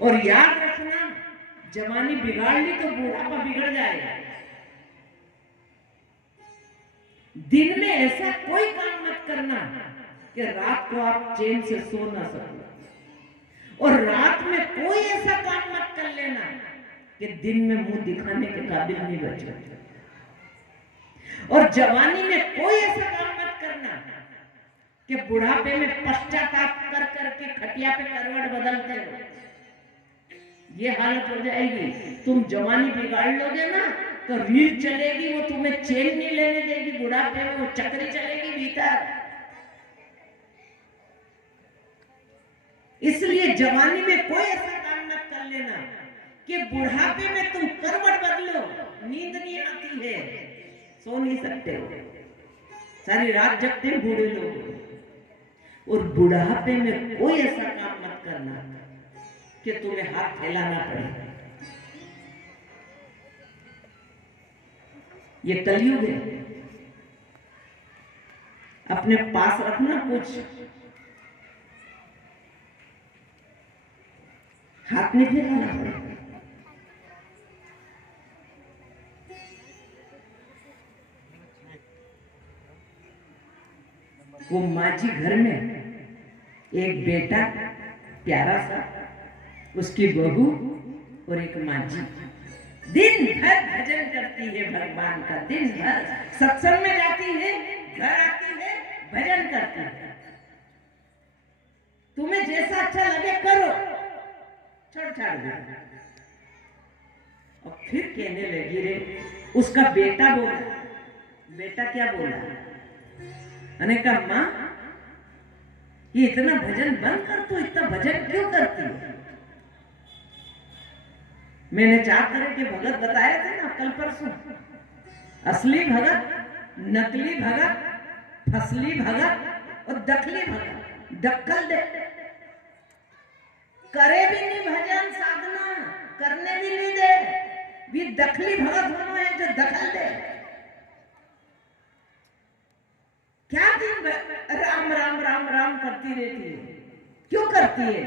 और याद रखना, जवानी बिगाड़ ली तो बुढ़ापा बिगड़ जाएगा। दिन में ऐसा कोई काम मत करना कि रात को आप चैन से सो ना सको, और रात में कोई ऐसा काम मत कर लेना कि दिन में मुंह दिखाने के काबिल नहीं बचे। और जवानी में कोई ऐसा काम मत करना कि बुढ़ापे में पश्चाताप कर करके खटिया पे करवट बदलते हो। ये हालत हो जाएगी। तुम जवानी बिगाड़ लोगे ना तो रील चलेगी, वो तुम्हें चैन नहीं लेने देगी। बुढ़ापे में वो चक्री चलेगी भीतर। इसलिए जवानी में कोई ऐसा काम मत कर लेना कि बुढ़ापे में तुम करवट बदलो। नींद नहीं आती है, सो नहीं सकते हो, सारी रात जगते हैं बूढ़े लोग। और बुढ़ापे में कोई ऐसा काम मत करना कि तुम्हें हाथ फैलाना पड़े। ये कलयुग है। अपने पास रखना कुछ, हाथ नहीं फैलाना पड़े। वो माझी घर में एक बेटा प्यारा सा, उसकी बहू और एक माझी दिन भर भजन करती है भगवान का। दिन भर सत्संग में जाती है, घर आती है, भजन करती है। तुम्हें जैसा अच्छा लगे करो, छोड़ छाड़ दो। और फिर कहने लगी रे, उसका बेटा बोला, बेटा क्या बोला, मैंने कहा माँ ये इतना भजन बंद कर, तो इतना भजन क्यों करती है? मैंने 4 तरह के भगत बताए थे ना कल परसों। असली भगत, नकली भगत, फसली भगत और दखली भगत। दखल दे, करे भी नहीं भजन साधना, करने भी नहीं दे। भी दखली भगत होना है जो दखल दे। क्या दिन राम राम राम राम करती रहती है? क्यों करती है?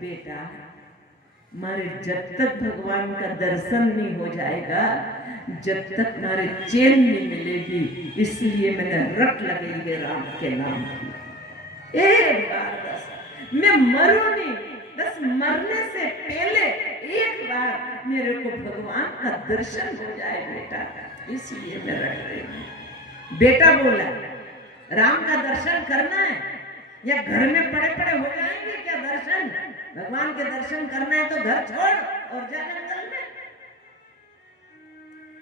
बेटा मारे जब तक भगवान का दर्शन नहीं हो जाएगा, जब तक मारे चैन नहीं मिलेगी, इसलिए मैंने रट लगाई है राम के नाम की। एक बार बस, मैं मरूं नहीं, बस मरने से पहले एक बार मेरे को भगवान का दर्शन हो जाए बेटा, इसलिए मैं रट रही हूँ। बेटा बोला राम का दर्शन करना है या घर में पड़े पड़े हो जाएंगे क्या दर्शन? भगवान के दर्शन करना है तो घर छोड़ और जा जंगल में,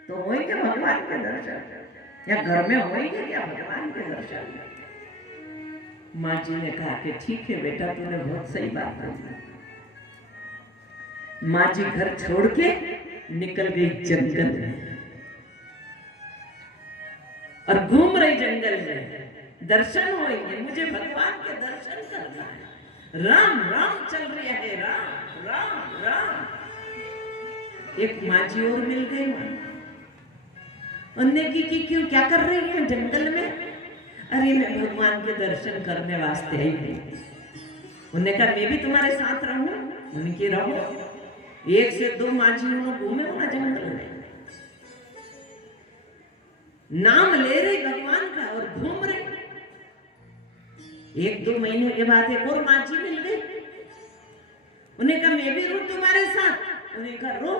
तो होंगे भगवान के दर्शन, या घर में होंगे क्या भगवान के दर्शन? माँ जी ने कहा कि ठीक है बेटा, तूने बहुत सही बात कही। माँ जी घर छोड़ के निकल गई जंगल में और घूम रही जंगल में। दर्शन होंगे, मुझे भगवान के दर्शन करना है। राम राम चल रही है, राम राम राम। एक माझी और मिल गई। उन्होंने की क्यों, क्या कर रही है जंगल में? अरे मैं भगवान के दर्शन करने वास्ते आई हूँ। उन्होंने कहा मैं भी तुम्हारे साथ रहूं। उनकी रहो। 1 से 2 माझी घूमे होना जंगल में, नाम ले रही भगवान का और घूम रही। 1-2 महीने के बाद एक और माझी मिल गई। उन्हें कहा मैं भी रहूं तुम्हारे साथ। उन्हें कहा रो,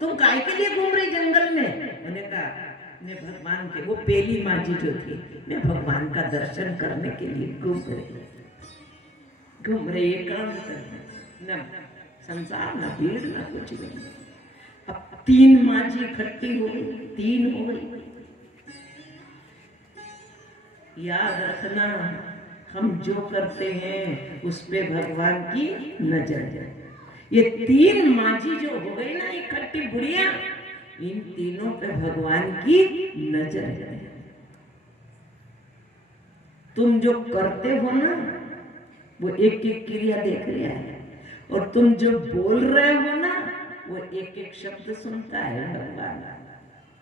तुम काय के लिए घूम रही जंगल में? उन्हें कहा मैं भगवान के, वो पहली माझी जो थी, मैं भगवान का दर्शन करने के लिए घूम रही एकांत, न संसार न भीड़ न कुछ नहीं। अब 3 माझी इकट्ठी हो गई, 3 हो गई। याद रखना, हम जो करते हैं उस पे भगवान की नजर है। ये 3 माझी जो हो गई ना इकट्ठी बुढ़िया, इन तीनों पे भगवान की नजर है। तुम जो करते हो ना वो एक एक क्रिया देख रहा है, और तुम जो बोल रहे हो ना वो एक एक शब्द सुनता है भगवान।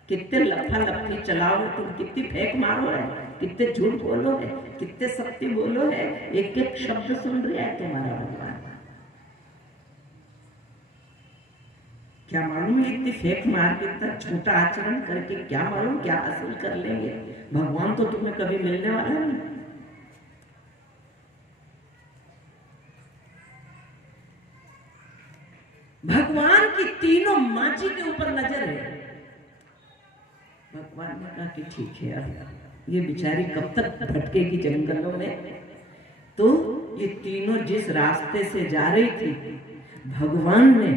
कितने लफा लफी चलाओ तुम, कितनी फेंक मारो है, कितने झूठ बोलो है, कितने सत्य बोलो है, एक एक शब्द सुन रहा है तुम्हारा भगवान। क्या मालूम इतनी फेंक मार के इतना छोटा आचरण करके क्या मालूम क्या हासिल कर लेंगे। भगवान तो तुम्हें कभी मिलने वाला नहीं। भगवान की तीनों माजी के ऊपर नजर है। भगवान ने कहा कि ठीक है यार, ये बेचारी कब तक भटकेगी जंगलों में। तो ये तीनों जिस रास्ते से जा रही थी, भगवान ने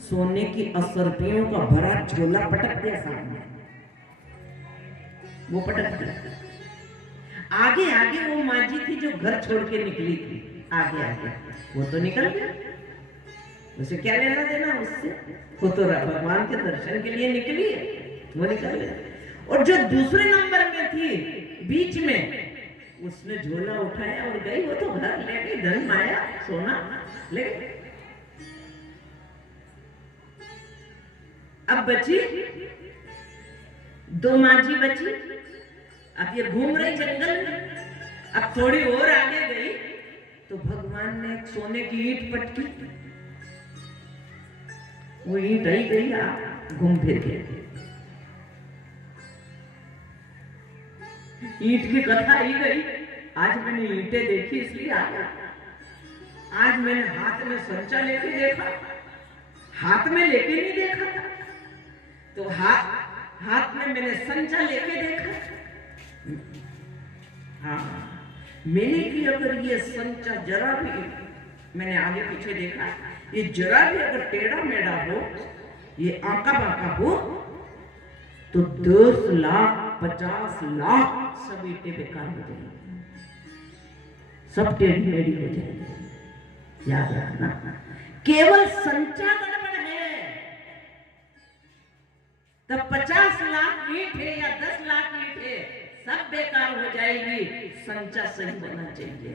सोने की असरपियों का भरा झोला पटक दिया सामने। वो पटक दिया। आगे आगे वो माजी थी जो घर छोड़ के निकली थी, आगे आगे वो तो निकल गया। उसे क्या लेना देना उससे, वो तो भगवान के दर्शन के लिए निकली है, वो निकल गया। और जो दूसरे नंबर में थी बीच में, उसने झोला उठाया और गई। वो तो घर ले गई, धन माया सोना ले गई। अब बची दो माजी बची। अब ये घूम रही जंगल में। अब थोड़ी और आगे गई तो भगवान ने एक सोने की ईंट पटकी। वो ईंट आई गई, घूम फिर के ईंट की कथा आई गई। आज मैंने ईंटें देखी इसलिए आ गया। आज मैंने हाथ में संचा लेके देखा, हाथ में लेके नहीं देखा था, तो हाथ में मैंने संचा लेके देखा। हाँ, मैंने भी अगर ये संचा जरा भी मैंने आगे पीछे देखा, ये जरा भी अगर टेढ़ा मेढ़ा हो, ये आंका बांका हो, तो 10 लाख 50 लाख सब ईंटें बेकार हो जाएंगी, सब टेढ़ी मेढ़ी हो जाएंगी। याद रखना, केवल संचा गड़बड़ है तब 50 लाख ईंट है या 10 लाख ईंट है, सब बेकार हो जाएगी। संचा सही होना चाहिए।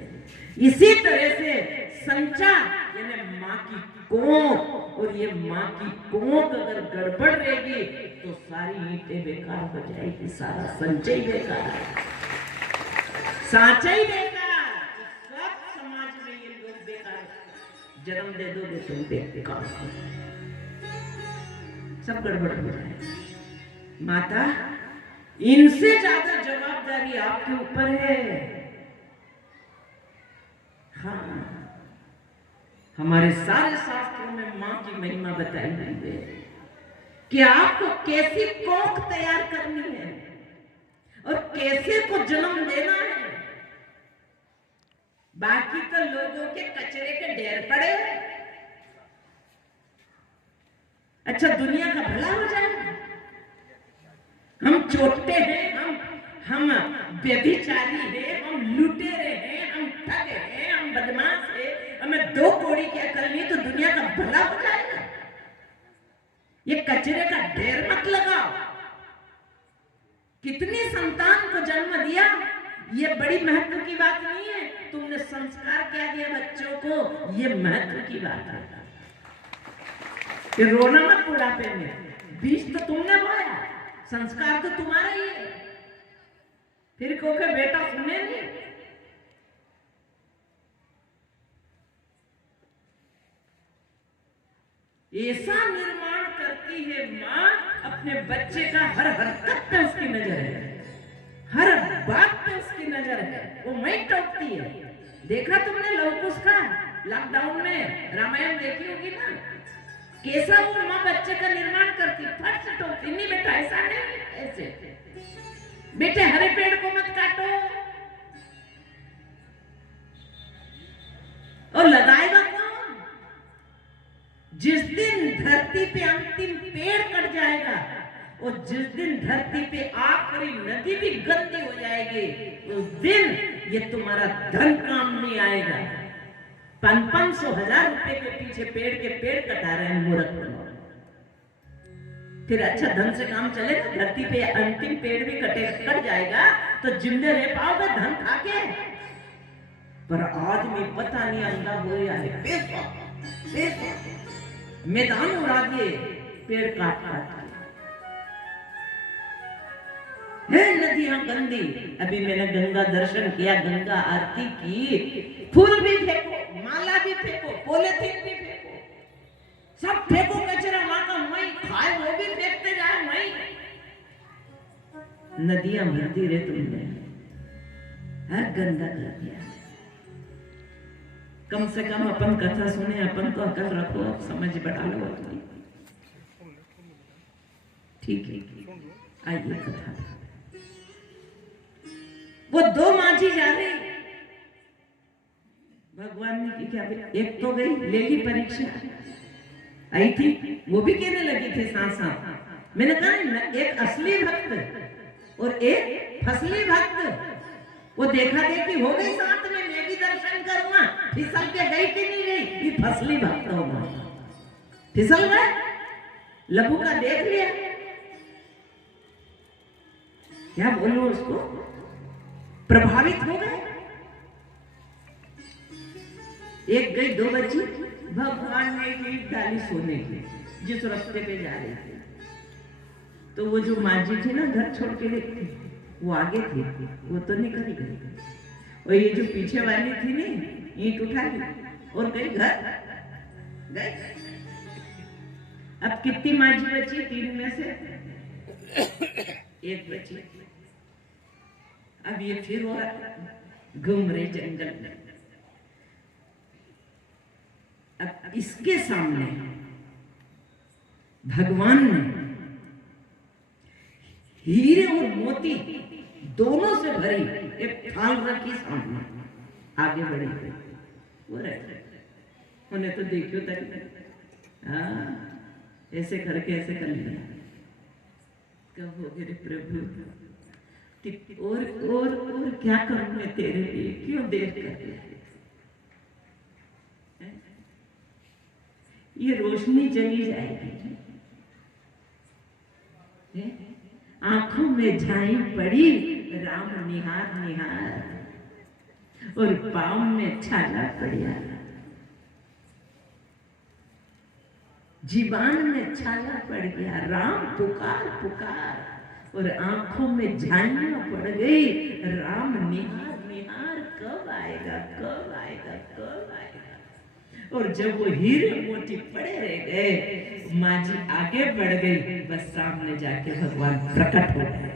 इसी तरह से संचा यानी माँ की कोख, और ये माँ की कोख अगर गड़बड़ रहेगी तो सारी ईंटें बेकार हो जाएगी, सारा संचय बेकार, सांचा ही बेकार। सब समाज में ये लोग बेकार, जन्म दे दोगे तुम बेकार, सब गड़बड़ हो जाएगा। माता, इनसे ज्यादा जवाबदारी आपके ऊपर है। हाँ, हमारे सारे शास्त्रों में मां की महिमा बताई गई है कि आपको कैसी कोख तैयार करनी है और कैसे को जन्म देना है। बाकी तो लोगों के कचरे के ढेर पड़े। अच्छा, दुनिया का भला हो जाएगा। हम चोटे हैं, हम व्यभिचारी हैं, हम लुटेरे हैं, हम ठग हैं, हम बदमाश हैं, हमें 2 कौड़ी की अकल नहीं तो दुनिया का भला हो जाएगा। ये कचरे का ढेर मत लगाओ। कितनी संतान को जन्म दिया, ये बड़ी महत्व की बात नहीं है। तुमने संस्कार क्या दिया बच्चों को, ये महत्व की बात है। ये रोना मत बुढ़ापे में, बीज तो तुमने बोया, संस्कार तो तुम्हारा ही है। फिर को के बेटा सुने नहीं। ऐसा निर्माण करती है माँ, अपने बच्चे का हर हरकत पे उसकी नजर है, हर बात पे उसकी नजर है, वो मैं टोकती है। देखा तुमने लवकुश का लॉकडाउन में, रामायण देखी होगी ना, कैसा वो माँ बच्चे का निर्माण करती, फट से टोकती। नहीं बेटा ऐसा नहीं, ऐसे बेटे हरे पेड़ को मत काटो, और लगाएगा कौन? जिस दिन धरती पे अंतिम पेड़ कट जाएगा और जिस दिन धरती पे आखिरी नदी भी गंदी हो जाएगी, उस दिन ये तुम्हारा धन काम नहीं आएगा। 500 हजार रुपए के पीछे पेड़ कटा रहे हैं मूर्ख। फिर अच्छा धन से काम चलेगा? धरती पे अंतिम पेड़ भी कट जाएगा तो जिंदे रह पाओगे धन खा के? पर आदमी पता नहीं अंधा हो या मैदान उड़ा दिए पेड़ काट है। नदियां गंदी। अभी मैंने गंगा दर्शन किया, गंगा आरती की, फूल भी फेंको, माला भी फेंको, पॉलिथीन भी फेंको, सब फेंको कचरा। वहां का नदियां भरती रहे तुमने, हर गंदा कर दिया। कम से कम अपन कथा सुने, अपन तो अकल रखो, अब समझ बढ़ा लो अपनी। ठीक है, आइए कथा। वो दो माझी जा रही, भगवान ने क्या, एक तो गई, ले ली परीक्षा, आई थी, वो भी कहने लगी थी साथ साथ। मैंने कहा एक असली भक्त और एक फसली भक्त, वो देखा देखी हो गई साथ में, मैं भी दर्शन करूंगा, फिसल के गई कि नहीं गई, ये फसली भक्त होगा। फिसल गए, लबू का देख लिया, क्या बोलूं उसको, प्रभावित हो गए। एक गई, दो बची, भगवान ने एक ईंट डाली सोने की, जिस रास्ते पे जा रही थी। तो वो जो माझी थी ना, घर छोड़ के गई, वो आगे थी, वो तो निकल गई। और ये जो पीछे वाली थी ना, ईंट उठा ली और गई घर, गई। अब कितनी माझी बची, तीन में से एक बची। अब ये फिर वो घूम रही जंगल में। अब इसके सामने भगवान ने हीरे और मोती दोनों से भरी एक थाल रखी सामने, आगे बढ़ी गई। वो रहे उन्हें तो देखियो तक, हाँ ऐसे करके ऐसे कर लिया। कब हो गए प्रभु, और क्या करूं मैं तेरे लिए, क्यों देर कर दिया। ये रोशनी चली जाएगी, आंखों में झाई पड़ी, राम निहार निहार, और पाँव में छाला पड़िया, जीवान में छाला पड़ गया, राम पुकार पुकार, और आंखों में झाइयां पड़ गई, राम निहार निहार, कब आएगा कब आएगा कब आएगा। और जब वो हीरे मोती पड़े रह गए, माझी आगे बढ़ गई, बस सामने जाके भगवान प्रकट हो गए।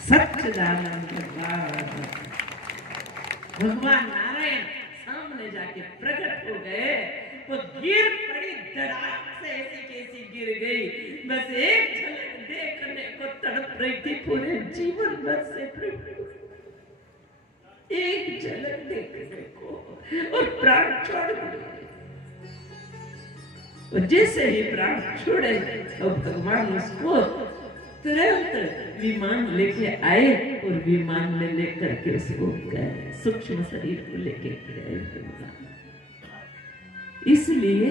सच्चिदानंद भगवान नारायण सामने जाके प्रकट हो गए। वो गिर पड़ी, धड़ाक से ऐसी कैसी गिर गई, बस एक झलक देखने को तड़प रही थी पूरे जीवन भर से प्रभु, एक झलक देखने को, और प्राण छोड़ दिए। और जैसे ही प्राण छोड़े, और भगवान उसको तुरंत विमान लेके आए, और विमान में लेकर के उसको गए, सूक्ष्म शरीर को लेके गए भगवान। इसलिए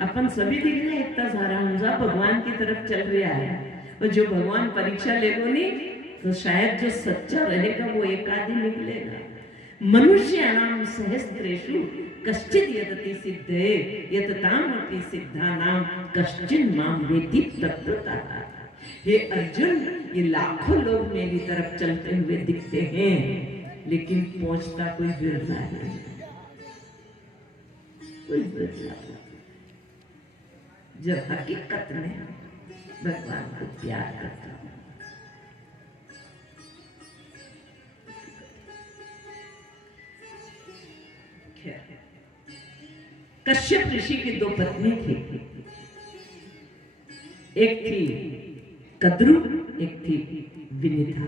अपन सभी दिख रहे, इतना सारा हमजा भगवान की तरफ चल रहा है, और जो भगवान परीक्षा लेगो नहीं, तो शायद जो सच्चा रहेगा वो एक आदि निकलेगा। मनुष्याणां सहस्रेषु कश्चित् यतति सिद्धे यततामपि सिद्धानां कश्चिन् मां वेति तत्त्वतः। हे अर्जुन, ये लाखों लोग मेरी तरफ चलते हुए दिखते हैं, लेकिन पहुंचता कोई बिरला है, कोई बिरला। जब हकीकत में भगवान को प्यार करता हूं, कश्यप ऋषि की दो पत्नी थी, एक थी कद्रु, एक थी विनिता।